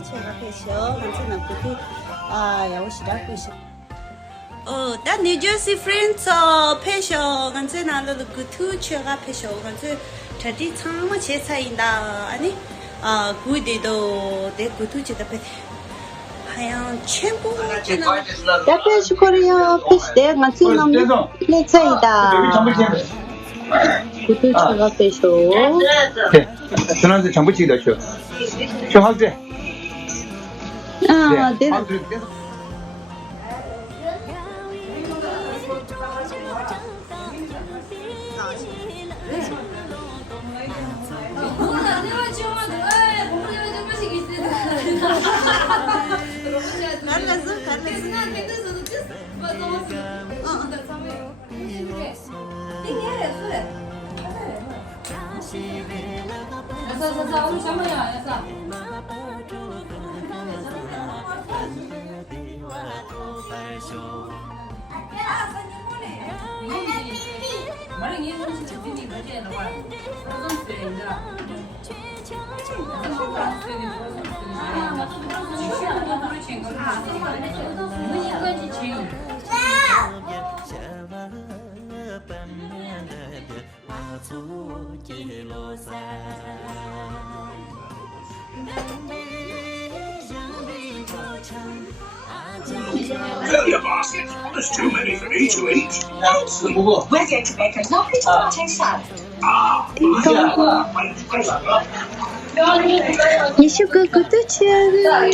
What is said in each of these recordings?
제가 배셔 한테는 그게 야오시라 배셔 나 뉴저시 프렌즈 배셔 한테는 그 제가 배셔 한테 저기 참 제사인다 아니 구이도 내 구투지다 배 하얀 최고 야페시 코리아 페시 대 같이 남는 레차이다 구투지가 배셔 전화도 정부치기다 쇼. 쇼 하우스. 네. Earlier basket. There's too many for me to eat. We're going to make a lovely tomato salad. еще какую-то черную.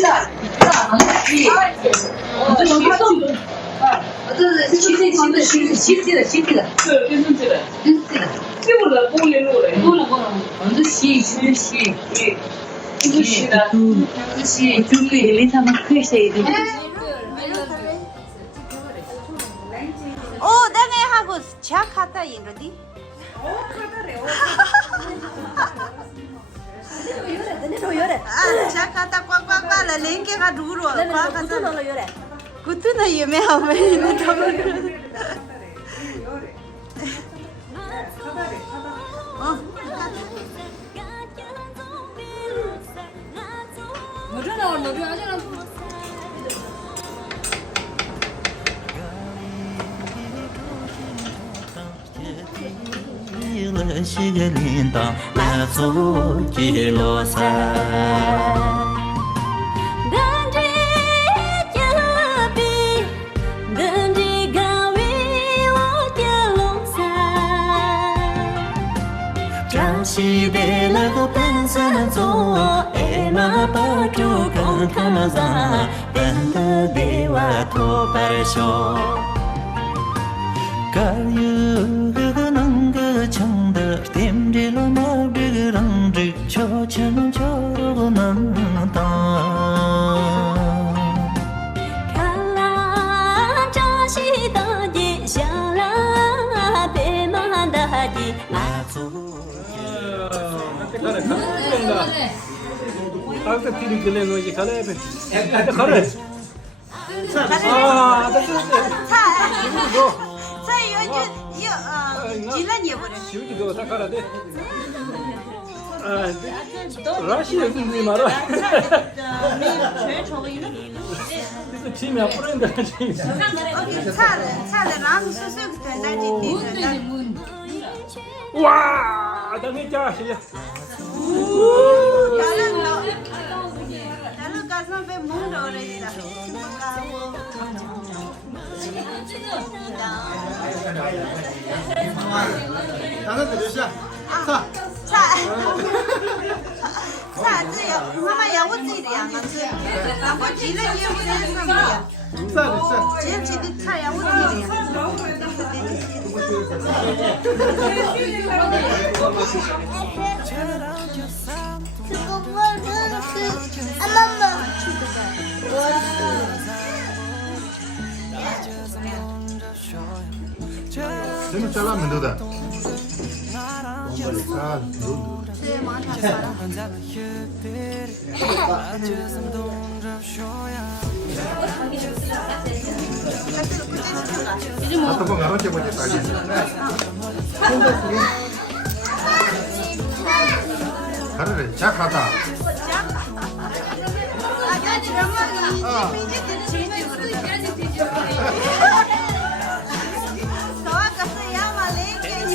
나네 하고 차 갖다 인러디. 차 갖다 꽉꽉꽉 랭게가 누구로 꽉 갖다. 구투나 예매하면 있는 거. 시글린다 나소기 로사 단지 야비 단지 가위 오디로사 장시벨라고 pensando 에나 바주간 카나자 벤데와 토바르쇼 가유그는 그 정들 땜질로 머리랑 릭쳐치는 저러고 난다 칼라 자시다지 샤라 베만다지 아주 Tanto tiro que leno de calebe. Cara. 지우기도 다 가라 돼. 러시아 분이 말아. 그래서 짐이 안 뿌린다 짐. 와, 당연히 자시야. 나는 가서 배 먹으러 그랬다. 나는 그러시야.妈妈养我自己的呀，我急了也不能什么呀，自己的菜养我自己的真잘라면 되다. 아빠가 나한테 보지 빨리. 가르래 작하다.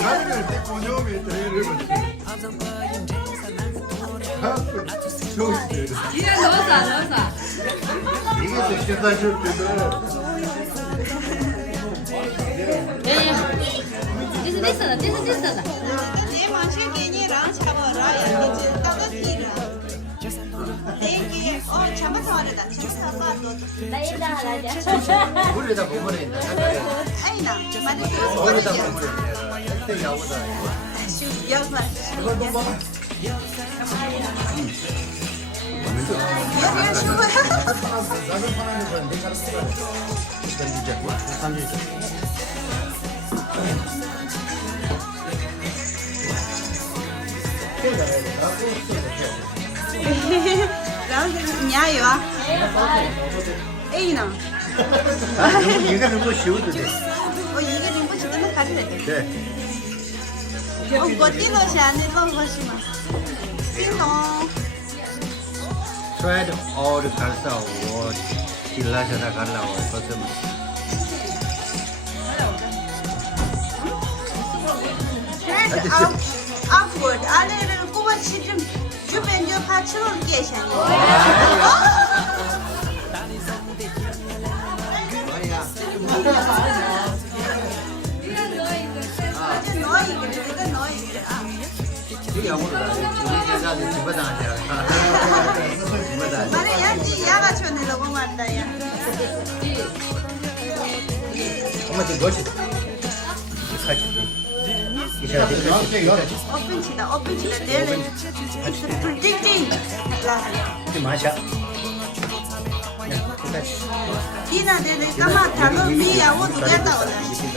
나는 내 고놈이 되는 거지. 이래 넣어서. 이게 진짜 좋대. 됐어. 물에다 버무린다. 물에다 버무린다. 그때 야보다. 나는 편안해 보는데 잘 쓰라. 이제 뭐? 30. 냐요啊 에이나 이게 너무 쉬워도 돼. 이게 림부 지금 가지래 네. 어디로 샤네 먹으시마 띵동 저희도 어를 갈사 오 길라셔다 갈라고 그것은 upward 아래를 꼽아 치좀 주변 저 파츠로 계시니 이 영어로 다 이제 집어당하잖아. 말에 야지 야가 촌에라고 말다야 엄마 지금 뭐지? 오픈치다 내는 불띵띵 마샤. 이나 내는 까마 달로 미야 오도 갔다 오라 이게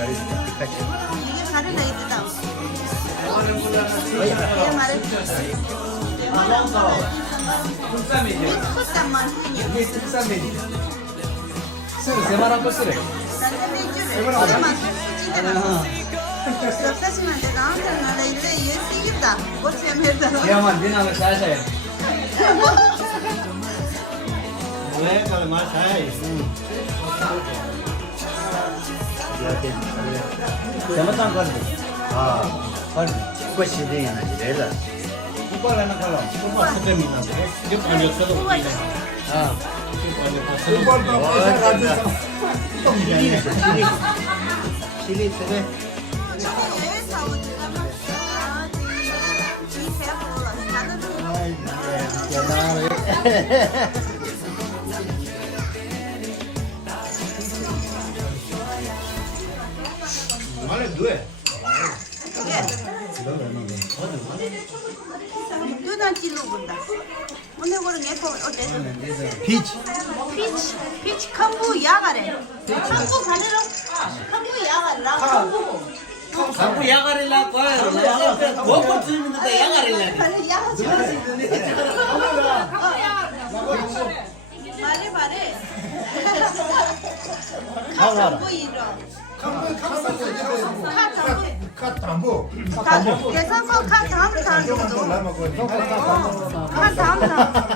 가르나 있다 얘 말해 숫자만 해요 나는 내주래 어제만 숫지대나 섭사시만 내가 항상 나라 이제 얘 뛰겠다 어찌하면 했다 야만 니나가 살살. 왜 그걸 마사이? 잘못한 건데. 아, 그거 시대에나 이래라. 국가라는 걸로 국가 스팸이나 이거 걸려서도 웃기네. 아, 실리 세대. 말해 누에? 누나 찔러 본다. 오늘 그런 예뻐 어때? 피치. 피치 컴부 야가래. 컴부 가래로. 컴부 야가라. 컴부. 자꾸 야가리려고 해요. 먹고 들는데 야가리려고. 가래 야가 좋아지는데. 말해. 컴부 이러. 카탐부. 계산서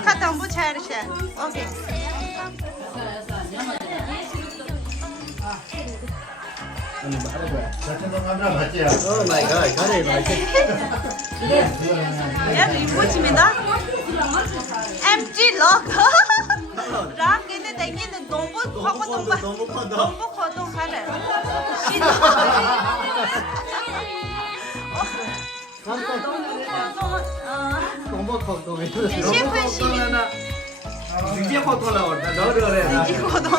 카탐부 차르샤. 오케이. 오 마이 갓, 잘해 맛있. 야, 리포치입니다. MG 로고. 랑기는 댕기는 너무 커동 가래. 셰프 시민. 이제 포토 나온다. 너를 그래. 지고도.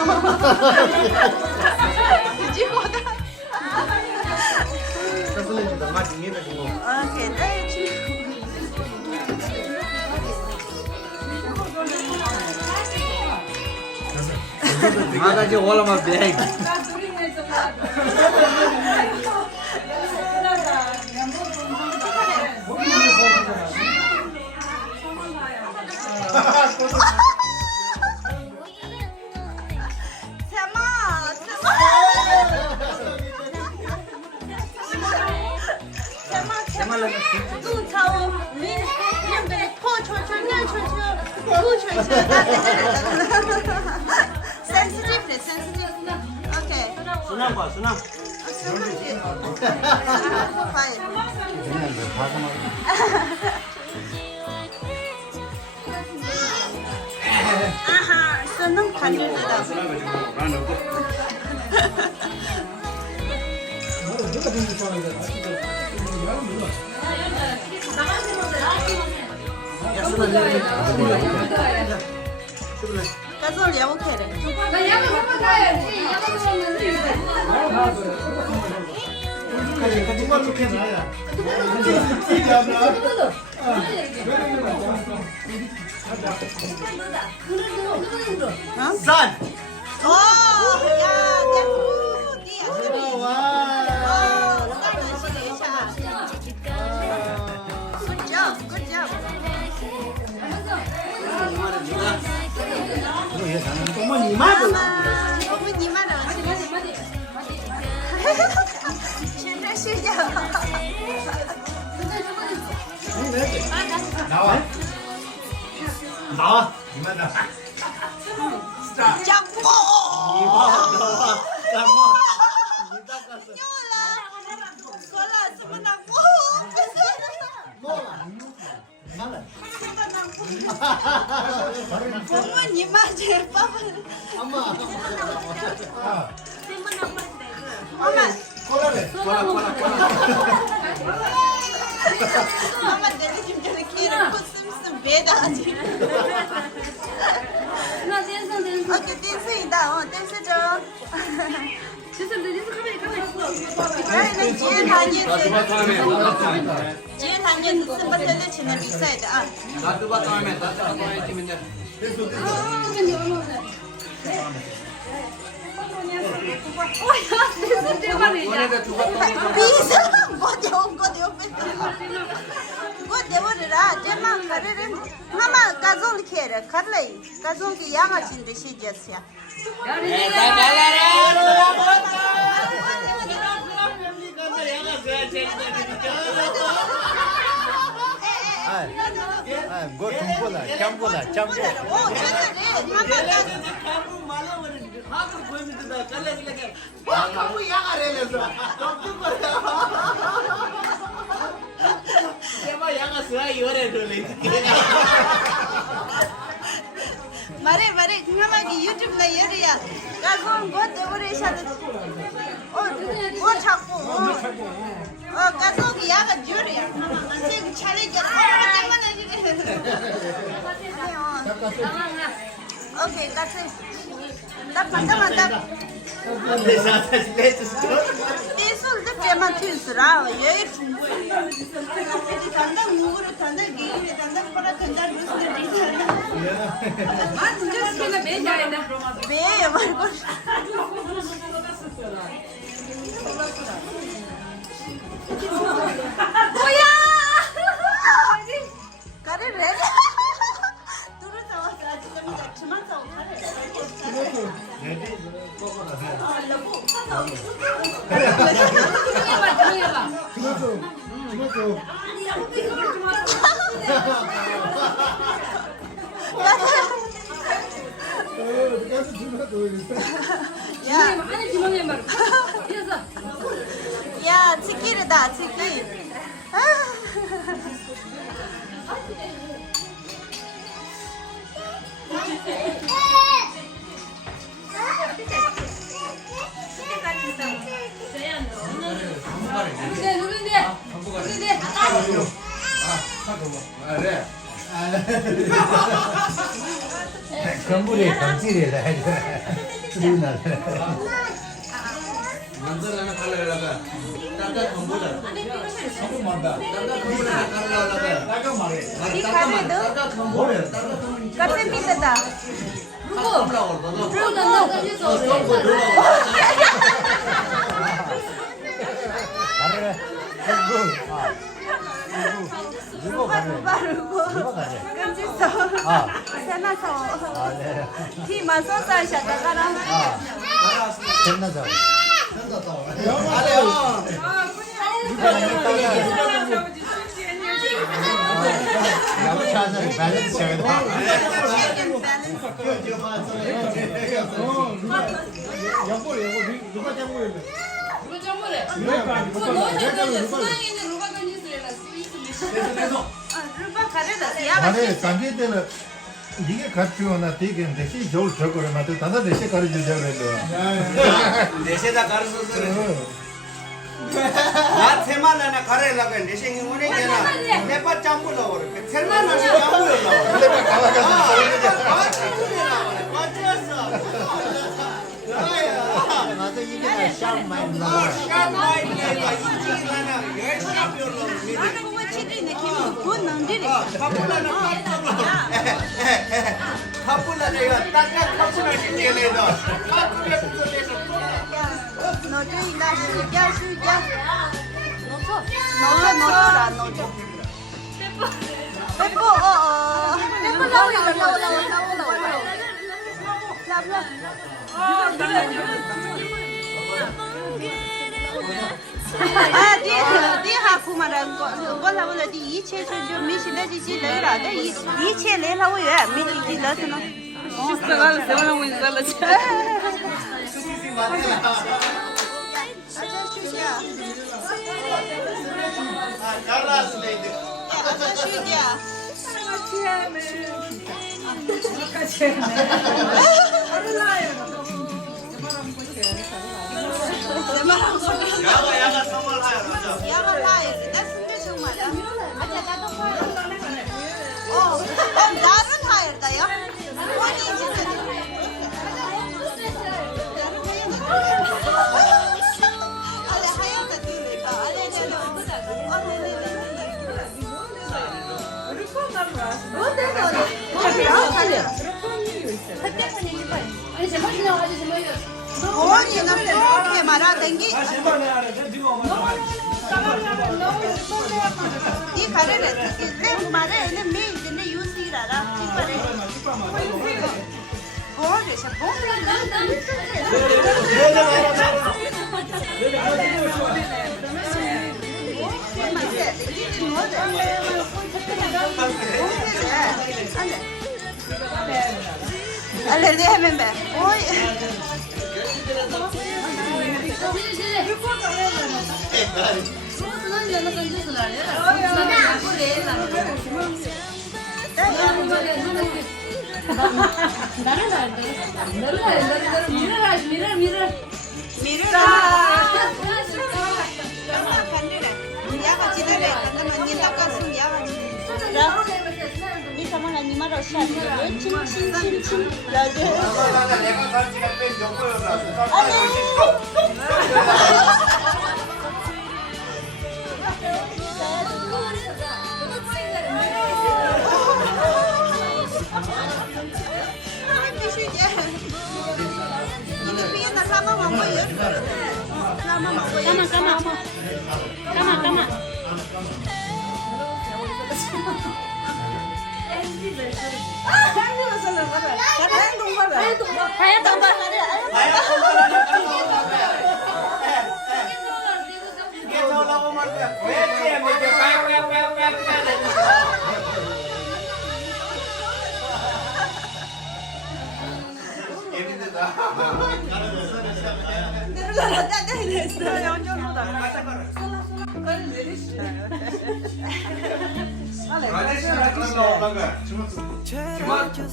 오케이, 나 지금. 마가지 올라마 백. 또 타오 민 센시티브 센시티브. 오케이. 순한 봐, 순한. 파이. 아하, 쓰는 간지다. 가서 야무캐래. 나 양을 한번 가야지. 양을 산! 오, 야, Good job, good job. 마마, 어머니 말아. 진짜 시작. 나와. 나와. 이만 나와. 짬뽕. 골라 스무나 어머니 맞아요, 빠빠. 엄마. 엄마. 꼬라래. 엄마 내가 좀 전에 키를 콧슴슴 배다 아직. 나 댄서 댄서. 오케이 댄스이다. 댄스 좀. 댄서 가만히. 나는 뒤에 다니는 스파텔레 치는 비싸이다. 아. 댄서 대박이야. 비싸. 뭐지 온거 옆에. 그거 내버려라. 제만 가르는 하마 가존 캐래. 갈래. 가존기 양아치인데 시제스야. 뭐 중보다, 짬보다, 짬보. 오, 저들이 하마 말해 하마기 유튜브 나 열이야. 가존 뭐 내버려 샤드. 뭐 찾고. 가족이 야가 줄이야. 지금 차례가 오케이, 같이. 나 반대만 딱. 예술도 제만 튀스라. 얘 중국에. 단단 무구를 단단 기기를 단단 거라 단단 루스를 아 진짜 스케나 매자인다. 왜 말고. 뭐야? 가래 래. 둘이서 와서 아침에 주말 싸고 가래. 아니 주머니에 말고. 이래서. 야, 치킨이다, 치킨. 누군데? 건물에 감질이라 해줘. 만들어내면 갈라려고. 딴딴 건보다. 소금 만다. 딴딴 건보다 갈라려고. 따끔 말해. 이 가래도 딴딴 건보래. 같은 밑에다. 건보라고 너도. 가래. 누구 가래? 바르고. 누가 가래? 끈질서. 아. 세나서. 네. 티 마소사 샤다가라. 아. 끝나자. 아래요. 양차. 하잖아. 밸런스 잘 돼. check and balance. 누가 잡고 누가 전부래? 그거 넣어줬는데 수강에 있는 누가 던졌어요? 루바 가르다. 야가 아니, 단계 때는 이게 가르치거나 되게 대신 저울 저거를 맞아. 단다 대신 가르쳐주자 그래도. 내세다 가르쳐서 나 테만하나 가래라고 내생이 오래잖아. 내빠 짬불라고 그래. 테만하나 짬불라고. 내가 가와가지고 맞았어. 맞아 이게 샵 많이 나와. 샤마이가 인지나나 열심히 올라오는 나는 그거 치리네. 김이 곧 넘기리. 카푸나 내가 딱딱 카푸나 신기해내도 너 저기다 쉬자. 넣어라. 빼뽀. 빼뽀 나오라.你还不嘛的，我来的一切就没现在就来了，这一切来了我也没就来了。세월하고 있어야지. 아자 쉬자. 갈라스레이드 아자 쉬자. 야가 선물하여 그러죠. 야가 라이스 나 숨을 좀 말아. 나는 하였다요. 원이 진짜. 알레 하였다 들으니까 알레 아니 제발 그냥 하지 제발. 원이는 그렇게 말하던기. 이 가래를 내 말에는 매일은 유시라라. 뭐래서 알레 내 하면 돼. 미르라. 야가 지나래. 그러면 니 나가서 야가 지나래. 니 가만 니 말아 샤르. 친친친친. 야제. 내가 갈지가 뺀 정보였다. ini piye na sama mama ya. Sama mama. 까마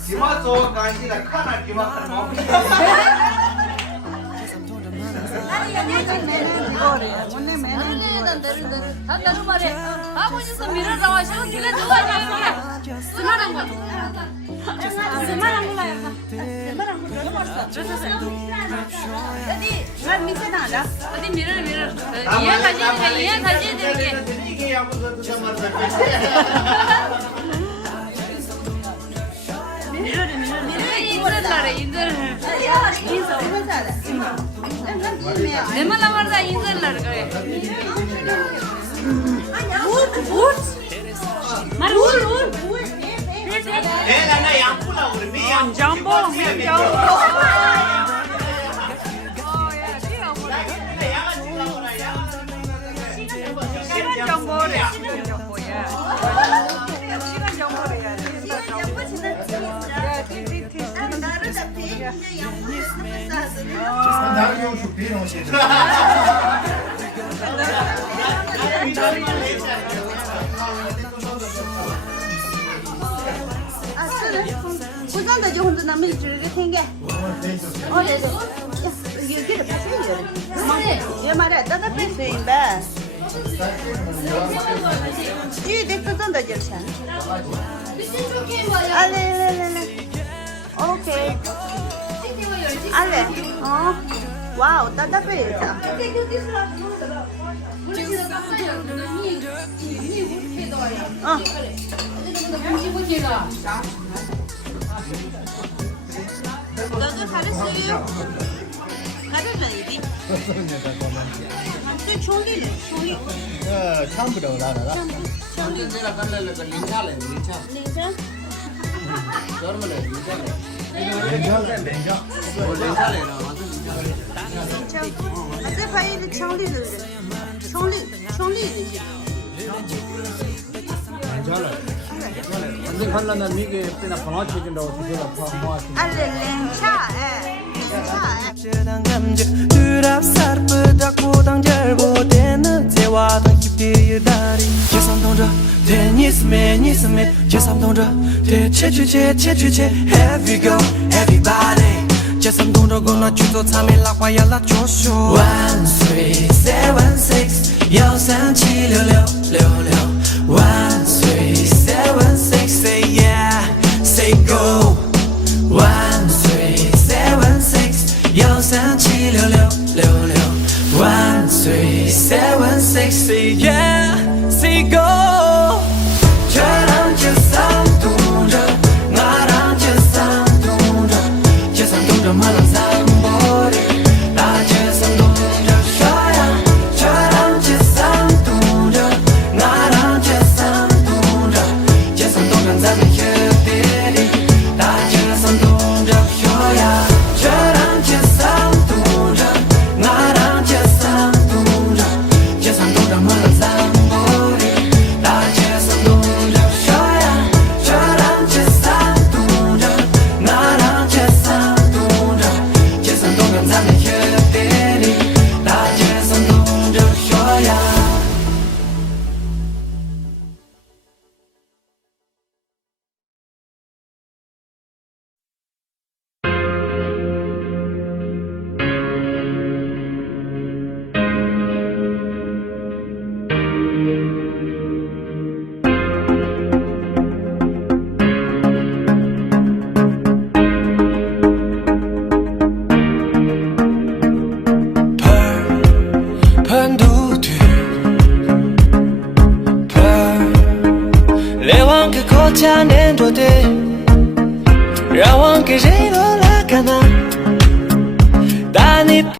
기마소 간시다 카나 기마카 뭐 다른 말에 아버지서 밀어라 시고 길에 누가 나가 스마란 거 스마란 거야 난 미세 나라. 어디 밀어 이해 가지 되게 이게 아무것도 정말 인들 내만 말다 인들 그래 내가 나 양푸라 우리 미양 jambo 시간 정보래. 시간 정보래. 나를 용수 비는 오지. 아, 그래. 부산도 좀 혼자 남을 줄게 생겨. 네. 야, 여기를 파세요. 얘 말이야, 따뜻한 수인데. 이게 부산도 좋지. 알레. 오케이. 알레. 와우, 따뜻해요. 너도 가르쳐요? 가르쳐야지. 또 총리네, 총리. 처음 들어 나라. 냉장? 냉장. 아재 파이를 총리를 총리를. 완전 갈라나 미게 때나 방아 쳐준다고 그래서 방아 알레 냉차. Chedang gamje durab sarpda kodang jarbo den zewa da hipde yadari jesam dongja de nisme jesam dongja de che have you go everybody jesam dongja gona chuzo chame la hua ya la josho 13716 13766 13716 say yeah say go 13716 13766 13716 say yeah say go 저랑 제삼 동저 나랑 제삼 동저 제삼 동저만한 삼보리 나 제삼 동저 쉬어야 저랑 제삼 동저 나랑 제삼 동저 제삼 동전 잡는 휴대리 나 제삼 동저 쉬어야 저랑 제삼 동저 나랑 제삼 동저 제삼 동저만한 삼보리 나 제삼 동저 쉬어야 저랑 제삼 동저 나랑 제삼 동저 제삼 동전 잡는 휴대리 나 제삼 동저 쉬어야 반도대烈王给国家年多的，让王给谁都来看呐，但你。